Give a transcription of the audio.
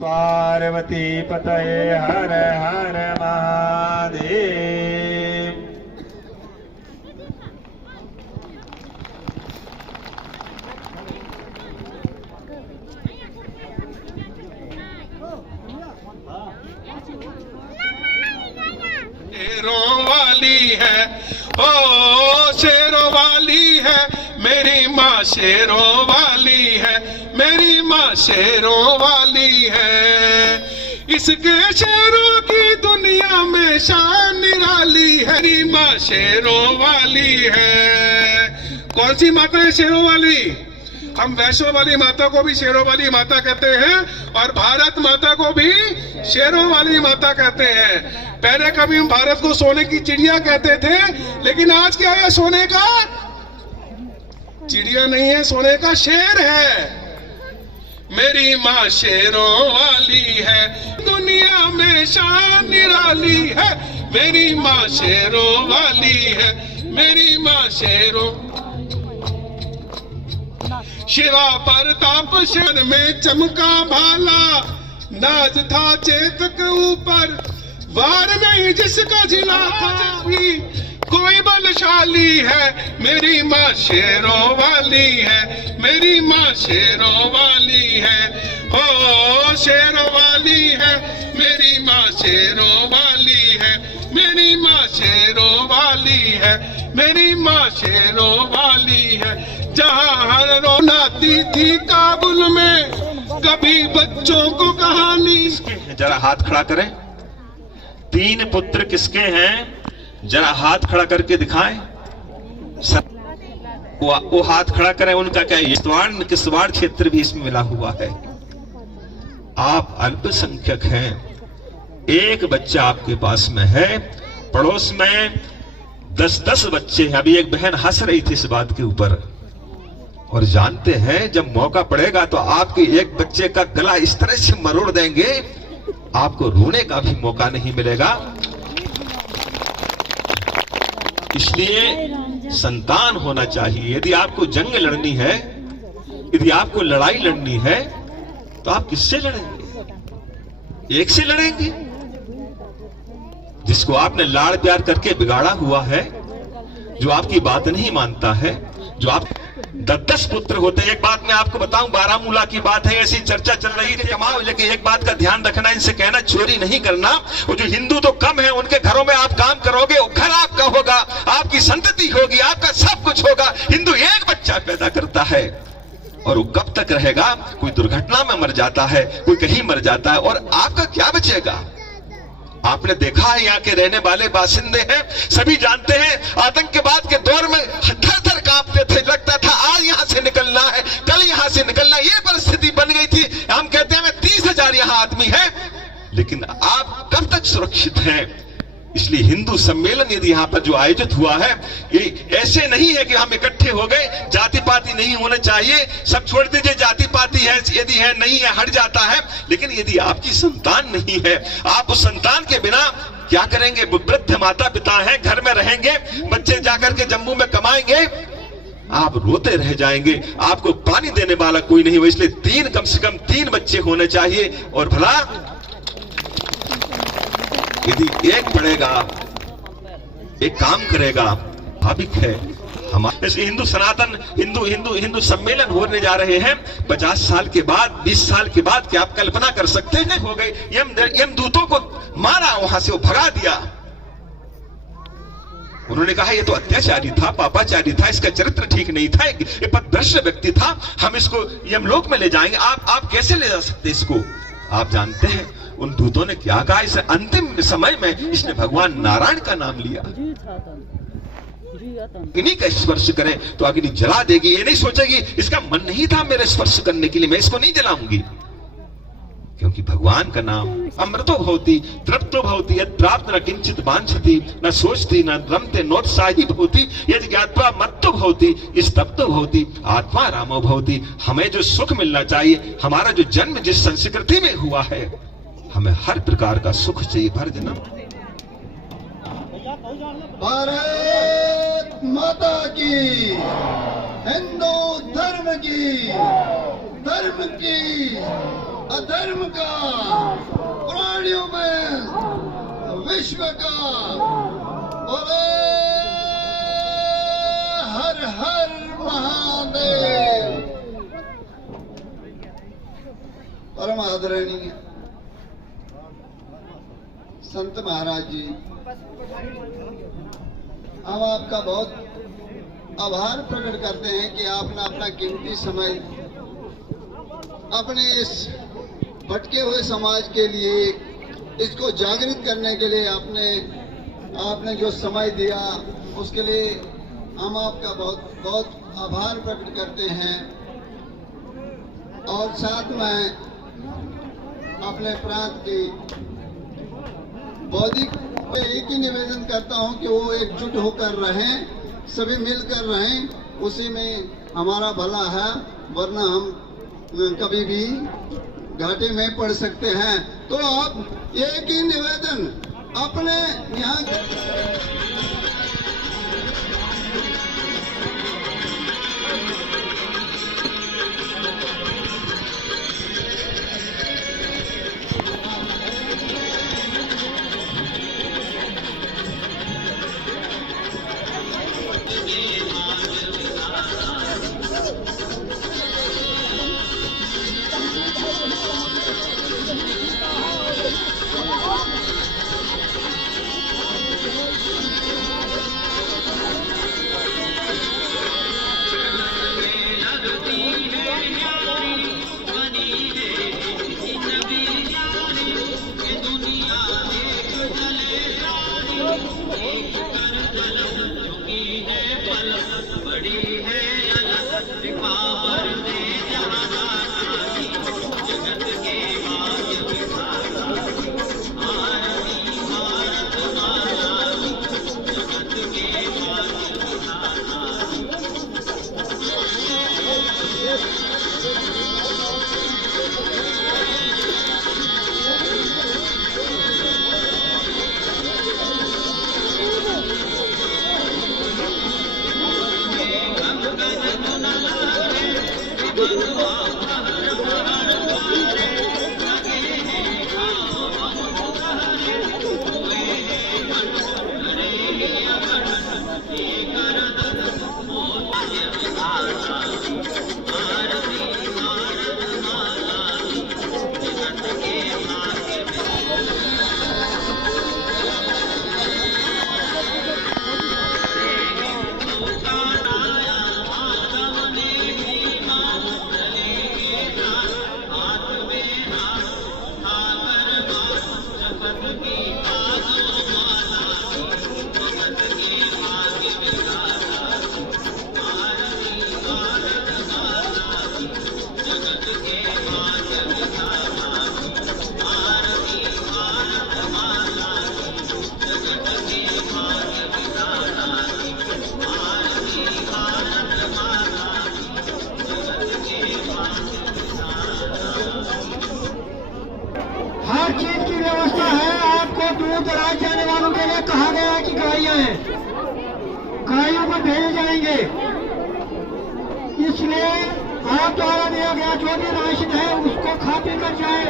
पार्वती पतये हर हर महादेव। शेरों वाली है, ओ शेरों वाली है मेरी माँ, शेरों वाली है मेरी माँ, शेरों वाली है। इसके शेरों की दुनिया में शान निराली है, मेरी माँ शेरों वाली है। कौन सी माता है शेरों वाली? हम वैष्णो वाली माता को भी शेरों वाली माता कहते हैं और भारत माता को भी शेरों वाली माता कहते हैं। पहले कभी हम भारत को सोने की चिड़िया कहते थे, लेकिन आज क्या है? सोने का चिड़िया नहीं है, सोने का शेर है। मेरी माँ शेरों वाली है, दुनिया में शान निराली है। मेरी माँ शेरों वाली है, मेरी माँ शेरों। शिवा प्रताप शर में चमका भाला, नाज था चेतक ऊपर, वार नहीं जिसका जिला था भी कोई बलशाली है। मेरी माँ शेरों वाली है, मेरी माँ शेरों वाली है, हो शेरों वाली है मेरी माँ, शेरों वाली है मेरी माँ, शेरों वाली है मेरी माँ, शेरों वाली है। जहाँ हर रोनाती थी काबुल में, कभी बच्चों को कहानी। जरा हाथ खड़ा करें। 3 पुत्र किसके हैं? जरा हाथ खड़ा करके दिखाएं। वो हाथ खड़ा करें। उनका क्या किसवाड़ क्षेत्र भी इसमें मिला हुआ है। आप अल्पसंख्यक हैं, एक बच्चा आपके पास में है, पड़ोस में 10-10 बच्चे हैं। अभी एक बहन हंस रही थी इस बात के ऊपर। और जानते हैं जब मौका पड़ेगा तो आपके एक बच्चे का गला इस तरह से मरोड़ देंगे, आपको रोने का भी मौका नहीं मिलेगा। इसलिए संतान होना चाहिए। यदि आपको जंग लड़नी है, यदि आपको लड़ाई लड़नी है, तो आप किससे लड़ेंगे? एक से लड़ेंगे जिसको आपने लाड़ प्यार करके बिगाड़ा हुआ है, जो आपकी बात नहीं मानता है, जो आप 10-10 पुत्र होते हैं। एक बात मैं आपको बताऊं, बारामूला की बात है, ऐसी चर्चा चल रही थी कमाओ, लेकिन एक बात का ध्यान रखना, इनसे कहना चोरी नहीं करना। वो जो हिंदू तो कम है, उनके घरों में आप काम करोगे, वो घर आपका होगा, आपकी संतति होगी, आपका सब कुछ होगा। हिंदू एक बच्चा पैदा करता है और वो कब तक रहेगा? कोई दुर्घटना में मर जाता है, कोई कहीं मर जाता है, और आपका क्या बचेगा? आपने देखा है, यहाँ के रहने वाले बासिंदे हैं, सभी जानते हैं, आतंकवाद के दौर में थर-थर कांपते थे, लगता था आज यहाँ से निकलना है, कल यहाँ से निकलना, ये परिस्थिति बन गई थी। हम कहते हैं 30,000 यहाँ आदमी है, लेकिन आप कब तक सुरक्षित हैं? इसलिए हिंदू सम्मेलन यदि यहाँ पर जो आयोजित हुआ है, ये ऐसे नहीं है कि हम इकट्ठे हो गए, जाति पाति नहीं होना चाहिए, सब छोड़ दीजिए, जाति पाति है यदि है नहीं है हट जाता है। लेकिन यदि आपकी संतान नहीं है, आप उस संतान के बिना क्या करेंगे? वृद्ध माता पिता हैं, घर में रहेंगे, बच्चे जाकर के जम्मू में कमाएंगे, आप रोते रह जाएंगे, आपको पानी देने वाला कोई नहीं हो। इसलिए कम से कम 3 बच्चे होने चाहिए। और भला यदि एक पढ़ेगा, एक काम करेगा, भाविक है हमारे। इसलिए हिंदू सनातन हिंदू सम्मेलन होने जा रहे हैं 50 साल के बाद, 20 साल के बाद। क्या आप कल्पना कर सकते हैं? हो गए यमदूतों को मारा, वहां से वो भगा दिया। उन्होंने कहा ये तो अत्याचारी था, पापाचारी था, इसका चरित्र ठीक नहीं था, ये पथभ्रष्ट व्यक्ति था, हम इसको यमलोक में ले जाएंगे। आप कैसे ले जा सकते इसको? आप जानते हैं उन दूतों ने क्या कहा? इस अंतिम समय में इसने भगवान नारायण का नाम लिया। अग्नि का स्पर्श करें तो अग्नि जला देगी, ये नहीं सोचेगी इसका मन नहीं था मेरे स्पर्श करने के लिए, मैं इसको नहीं जलाऊंगी। क्योंकि भगवान का नाम अमृतो भवति तृप्तो भवति, यद प्राप्त न किंचित वांछति, न सोचती न रमते नोत्साही भवति, यद ज्ञात्वा मत्तो भवति स्तब्धो भवति, आत्मा रामो भवति। हमें जो सुख मिलना चाहिए, हमारा जो जन्म जिस संस्कृति में हुआ है, हमें हर प्रकार का सुख चाहिए, भर जन्म। भारत माता की, हिंदू धर्म की अधर्म का, प्राणियों में विश्व का। बोले हर हर महादेव। परम आदरणीय संत महाराज जी, हम आपका बहुत आभार प्रकट करते हैं कि आपने अपना कीमती समय अपने इस भटके हुए समाज के लिए, इसको जागृत करने के लिए आपने जो समय दिया, उसके लिए हम आपका बहुत बहुत आभार प्रकट करते हैं। और साथ में अपने प्रांत की बौद्धिक पे एक ही निवेदन करता हूं कि वो एकजुट होकर रहें, सभी मिलकर रहें, उसी में हमारा भला है, वरना हम कभी भी घाटे में पड़ सकते हैं। तो आप एक ही निवेदन अपने यहाँ हर चीज की व्यवस्था है। आपको दूर दराज जाने वालों के लिए कहा गया है कि गाड़ियां हैं, गाड़ियों पर भेजे जाएंगे। इसलिए आप द्वारा दिया गया जो भी राशन है उसको खा पी कर जाए।